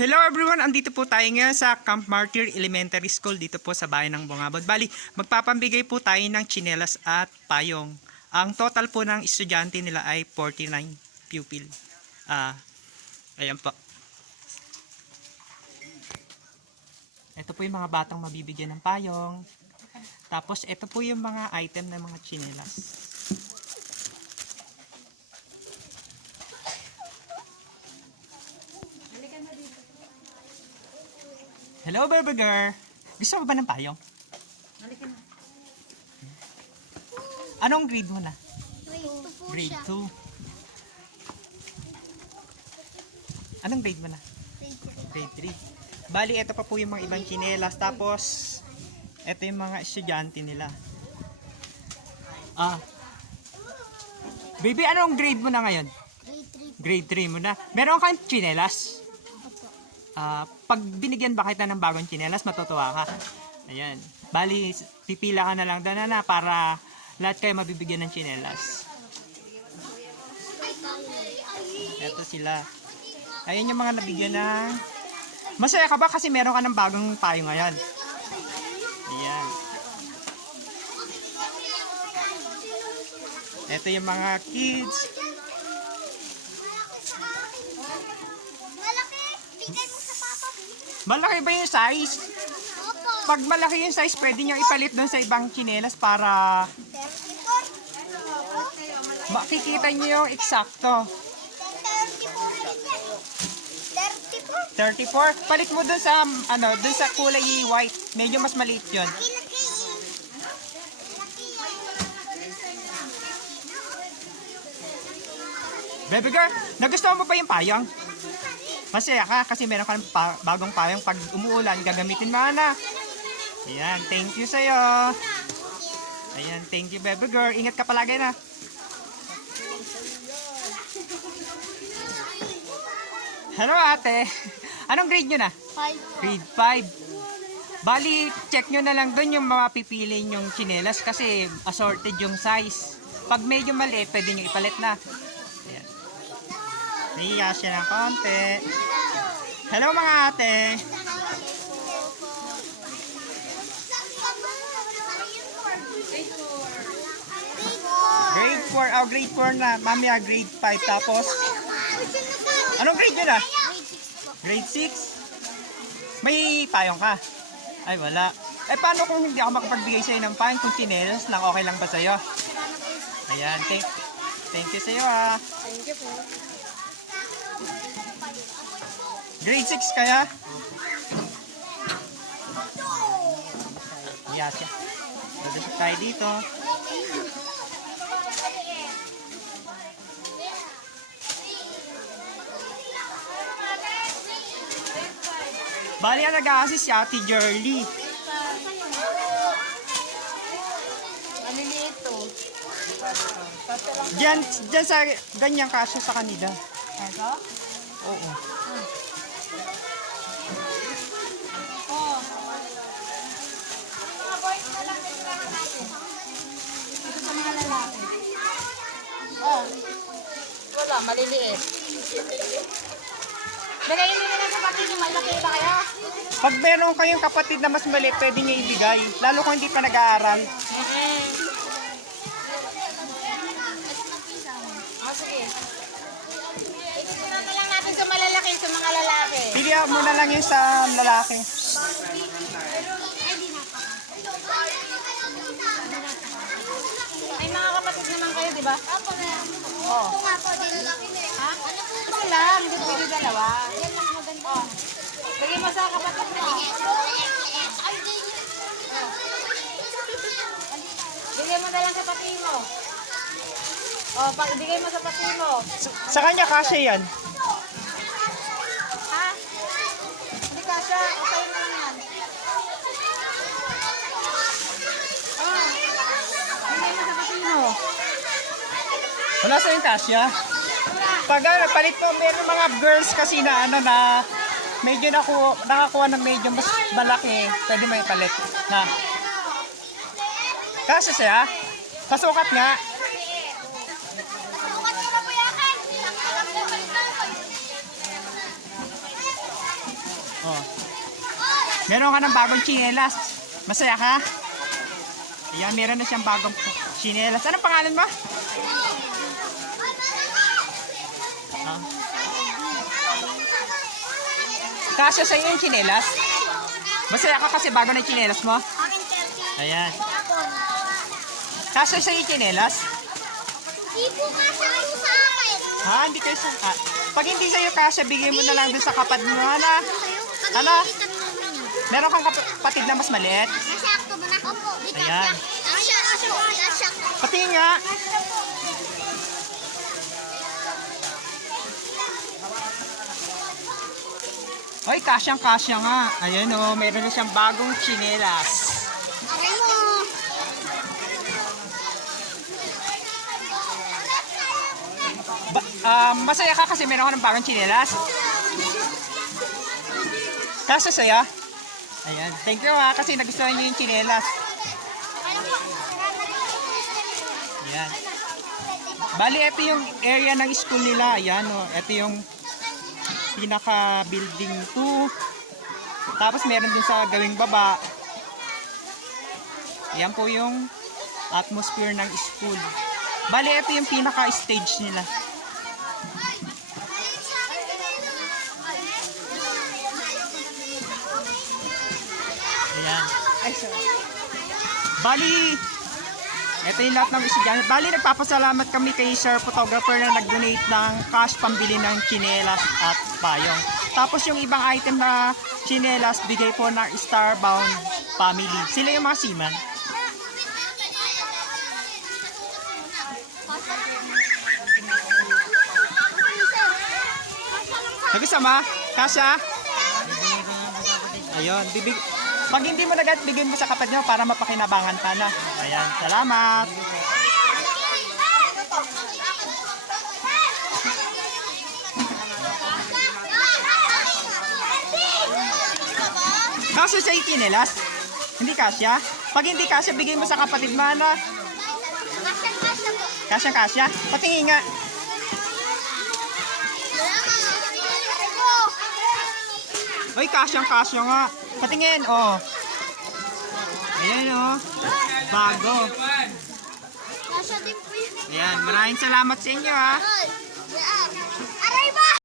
Hello everyone! Andito po tayo ngayon sa Camp Martyr Elementary School dito po sa bayan ng Bungabon. Bali, magpapambigay po tayo ng tsinelas at payong. Ang total po ng estudyante nila ay 49 pupil. Ayan po. Ito po yung mga batang mabibigyan ng payong. Tapos ito po yung mga item ng mga tsinelas. Hello, Burger! Gusto mo ba ng payong? Anong grade mo na? Grade 2. Anong grade mo na? Grade 3. Bali, ito pa po yung mga ibang tsinelas. Tapos, ito yung mga estudyante nila. Baby, anong grade mo na ngayon? Grade 3 mo na. Meron kang tsinelas? Pag binigyan ba kita ng bagong tsinelas, matutuwa ka. Ayan. Bali, pipila ka na lang doon na para lahat kayo mabibigyan ng tsinelas. Ito sila. Ayan yung mga nabigyan ng... Masaya ka ba kasi meron ka ng bagong payo ngayon? Ayan. Ito yung mga kids. Malaki ba yung size? Pag malaki yung size, pwede nyo ipalit doon sa ibang tsinelas para makikita nyo yung eksakto. 34. Palit mo doon sa doon sa kulay white. Medyo mas maliit 'yon. Baby girl, nagustuhan mo pa yung payong? Masaya ka kasi meron ka ng bagong payong. Pag umuulan, gagamitin mo na. Ayan, thank you sa'yo. Ayan, thank you baby girl. Ingat ka palagi na. Hello ate. Anong grade nyo na? 5. Grade 5. Bali, check nyo na lang doon yung mapipili yung tsinelas kasi assorted yung size. Pag medyo maliit, pwede nyo ipalit na. Ayan. Nahiya siya ng konti. Hello mga ate. Grade 4. Grade 4 na. Mami grade 5. Tapos, anong grade nyo na? Grade 6? May payong ka? Ay wala. Paano kung hindi ako makapagbigay sa'yo ng payong? Kung tsinelas lang, okay lang ba sa'yo? Ayan. Thank you sa'yo Thank you po. Grade 6 kaya? Yes. Dadasok tayo dito. Bali ang nag-a-assist si Ate Jerly. Maliliit to. Diyan sa ganyang kasya sa kanila. Ito? Oo. Mga boys na lang kailangan natin. Ito sa mga lalaki. Wala, maliliit. Bigay nyo na lang sa pati nyo, malaki ba kaya? Pag meron kayong kapatid na mas maliit, pwede niyo ibigay. Lalo kung hindi pa nag-aaral. Sige. Ikukunan na lang natin sa malalaki, sa mga lalaki. Pilihan mo na lang yung sa lalaki. May mga kapatid naman kayo, di ba? Opo na. Oo. Ito nga po, din lalaki na eh. Ha? Ito lang, hindi pwede dalawa. Yan mas maganda. Bigay mo sa kapatid mo. Bigay mo na lang sa pati mo. Ibigay mo sa pati mo. Sa kanya kasya yan. Ha? Hindi kasha. Okay na lang yan. Bigay mo sa pati mo. Wala sa yung kasya. Pag palit mo, meron mga girls kasi na na medyo nakakuha ng medyo mas malaki, pwede mo ipalit na. Kasya siya. Pasukat nga. Oh. Meron ka ng bagong chinelas. Masaya ka? Ayan, meron na siyang bagong chinelas. Anong pangalan mo? Ah. Kasya sa'yo yung chinelas? Masaya ka kasi bago na yung chinelas mo? Akin 30. Ayan. Kasya sa'yo yung chinelas? Hindi po kasha kayo sa akin. Ha? Hindi kayo sa... Ah. Pag hindi sa'yo kasya, bigay mo na lang dun sa kapatid mo. Ano? Ano? Meron kang kapatid na mas maliit? Nasakto mo na. Opo. Ayan. Kasha. Pati nga. Ay, kasyang-kasya nga. Ayan o, meron na siyang bagong chinelas. Aray mo. Masaya ka kasi meron ka ng bagong chinelas? Kasya sa'yo? Ayan. Thank you ha, kasi nagustuhan niyo yung chinelas. Ayan. Bali, ito yung area ng school nila. Ayan o, ito yung pinaka building 2. Tapos meron dun sa gawing baba. Ayan po yung atmosphere ng school. Bali, ito yung pinaka stage nila. Ayan. Ay, sorry. Bali, ito yung lahat ng estudyante. Bali, nagpapasalamat kami kay Sir Photographer na nag-donate ng cash pambili ng chinelas at payong. Tapos yung ibang item na chinelas, bigay po ng Starbound family. Sila yung mga seaman. Nagsama? Kasha? Ayun, pag hindi mo nagat, bigyan mo sa kapatid mo para mapakinabangan ka na. Ayan, salamat. Kasya sa ikinelas? Hindi kasya? Pag hindi kasya, bigyan mo sa kapatid mo na. Kasya? Patingin nga. Ay, kasyang-kasya nga. Patingin, oh. Ayan, oh. Bago. Kasha din po yun. Ayan, maraming salamat sa inyo, ha.